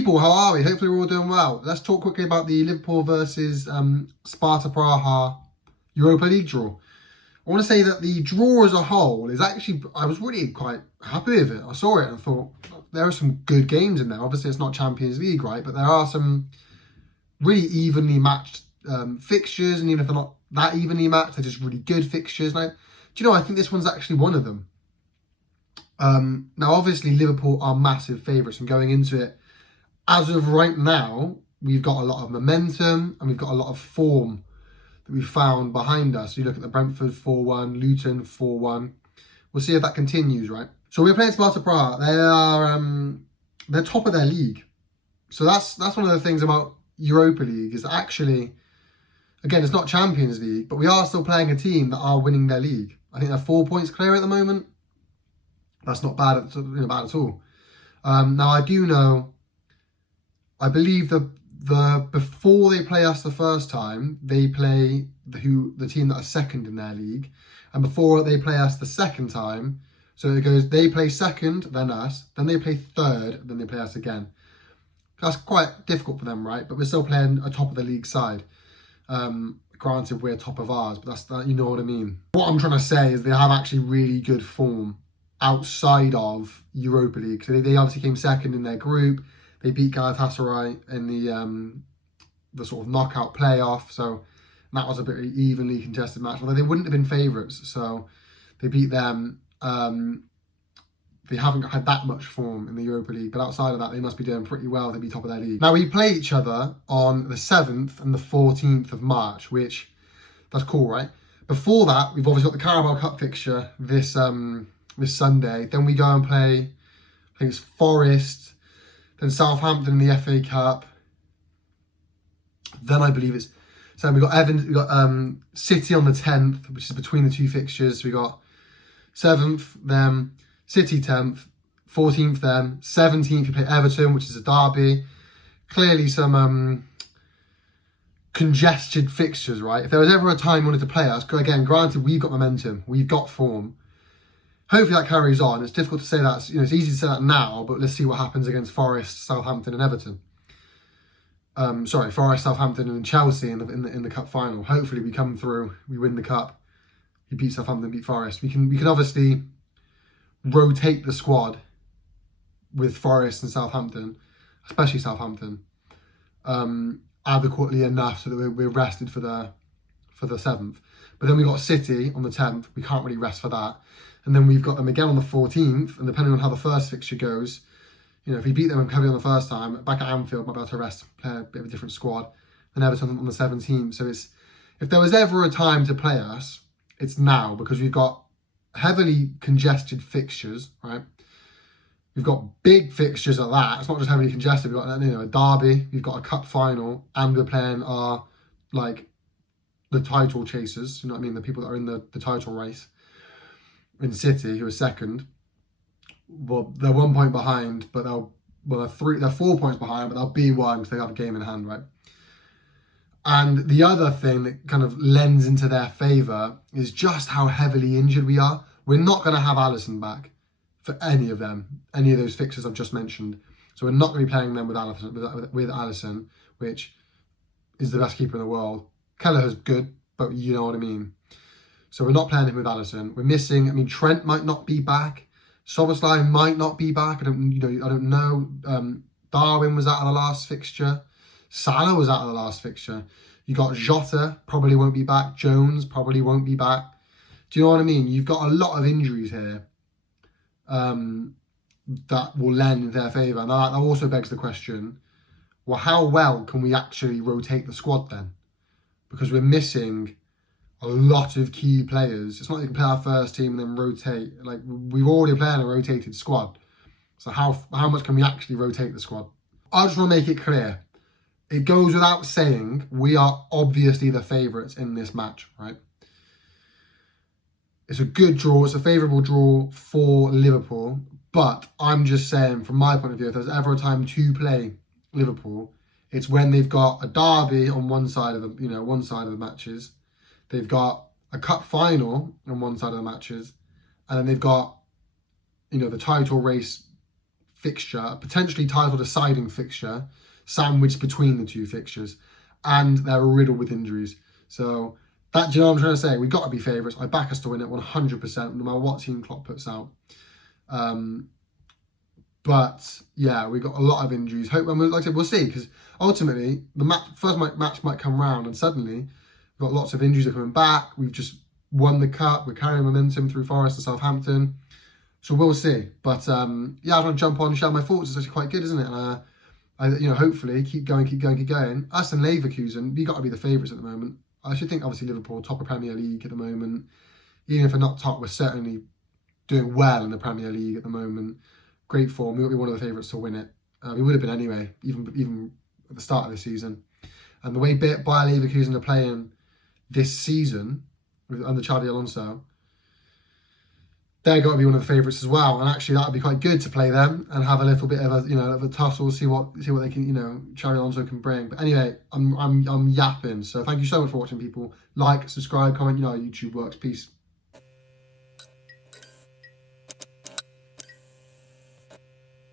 people, how are we? Hopefully we're all doing well. Let's talk quickly about the Liverpool versus Sparta Praha Europa League draw. I want to say that the draw as a whole is actually, I was really quite happy with it. I saw it and I thought, there are some good games in there. Obviously it's not Champions League, right? But there are some really evenly matched fixtures, and even if they're not that evenly matched, they're just really good fixtures. Now, do you know, I think this one's actually one of them. Now, obviously, Liverpool are massive favourites, and going into it, as of right now, we've got a lot of momentum and we've got a lot of form that we've found behind us. You look at the Brentford 4-1, Luton 4-1. We'll see if that continues, right? So we're playing Sparta Praha. They're top of their league. So that's one of the things about Europa League is that actually, again, it's not Champions League, but we are still playing a team that are winning their league. I think they're 4 points clear at the moment. That's not bad at all. Now I do know, I believe the before they play us the first time, they play the team that are second in their league, and before they play us the second time, so it goes, they play second, then us, then they play third, then they play us again. That's quite difficult for them, right? But we're still playing a top of the league side. Granted, we're top of ours, but that's that, you know what I mean. What I'm trying to say is they have actually really good form outside of Europa League. So they obviously came second in their group. They beat Galatasaray in the sort of knockout playoff. So that was a bit evenly contested match, although they wouldn't have been favourites. So they beat them. They haven't had that much form in the Europa League, but outside of that, they must be doing pretty well to be top of their league. Now, we play each other on the 7th and the 14th of March, which, that's cool, right? Before that, we've obviously got the Carabao Cup fixture this Sunday. Then we go and play, I think it's Forest, then Southampton in the FA Cup. Then I believe it's, so we got City on the 10th, which is between the two fixtures. We got 7th, then City 10th, 14th then, 17th you play Everton, which is a derby. Clearly some congested fixtures, right? If there was ever a time you wanted to play us, again, granted, we've got momentum, we've got form. Hopefully that carries on. It's difficult to say that, you know, it's easy to say that now, but let's see what happens against Forest, Southampton and Everton. Forest, Southampton and Chelsea in the cup final. Hopefully we come through, we win the cup, we beat Southampton, beat Forest. We can obviously rotate the squad with Forest and Southampton, especially Southampton, adequately enough so that we're rested for the 7th. But then we got City on the 10th. We can't really rest for that. And then we've got them again on the 14th. And depending on how the first fixture goes, you know, if we beat them heavily on the first time, back at Anfield, might be able to rest, play a bit of a different squad. And Everton on the 17th. So it's, if there was ever a time to play us, it's now, because we've got heavily congested fixtures, right? We've got big fixtures at that. It's not just heavily congested. We've got, you know, a derby, we've got a cup final, and we're playing our, like, the title chasers, you know what I mean? The people that are in the title race in City, who are second. Well, they're 1 point behind, but they're 4 points behind, but they'll be one because they have a game in hand, right? And the other thing that kind of lends into their favour is just how heavily injured we are. We're not going to have Alisson back for any of them, any of those fixtures I've just mentioned. So we're not going to be playing them with Alisson, which is the best keeper in the world. Kelleher's good, but you know what I mean. So we're not playing him with Alisson. We're missing, I mean, Trent might not be back. Soboslai might not be back. I don't know. Darwin was out of the last fixture. Salah was out of the last fixture. You got Jota, probably won't be back. Jones probably won't be back. Do you know what I mean? You've got a lot of injuries here that will lend in their favour. And that also begs the question, well, how well can we actually rotate the squad then? Because we're missing a lot of key players. It's not like you can play our first team and then rotate. Like, we've already played a rotated squad. So how much can we actually rotate the squad? I just want to make it clear. It goes without saying, we are obviously the favourites in this match, right? It's a good draw. It's a favourable draw for Liverpool. But I'm just saying, from my point of view, if there's ever a time to play Liverpool, it's when they've got a derby on one side of the matches. They've got a cup final on one side of the matches, and then they've got, you know, the title race fixture, a potentially title deciding fixture, sandwiched between the two fixtures, and they're riddled with injuries. So that, do you know what I'm trying to say? We've got to be favourites. I back us to win it 100%, no matter what team Klopp puts out. But yeah, we got a lot of injuries. Hope, like I said, we'll see, because ultimately the first match might come round, and suddenly we've got lots of injuries are coming back. We've just won the cup. We're carrying momentum through Forest and Southampton, so we'll see. But yeah, I want to jump on and share my thoughts. It's actually quite good, isn't it? Hopefully keep going. Us and Leverkusen, we got to be the favourites at the moment. I should think obviously Liverpool top of Premier League at the moment. Even if we're not top, we're certainly doing well in the Premier League at the moment. Great form. We would be one of the favourites to win it. We would have been anyway, even at the start of the season. And the way Bayer Leverkusen are playing this season under Xabi Alonso, they've got to be one of the favourites as well. And actually, that would be quite good to play them and have a little bit of a tussle, see what they can, Xabi Alonso can bring. But anyway, I'm yapping. So thank you so much for watching, people. Like, subscribe, comment. You know how YouTube works. Peace.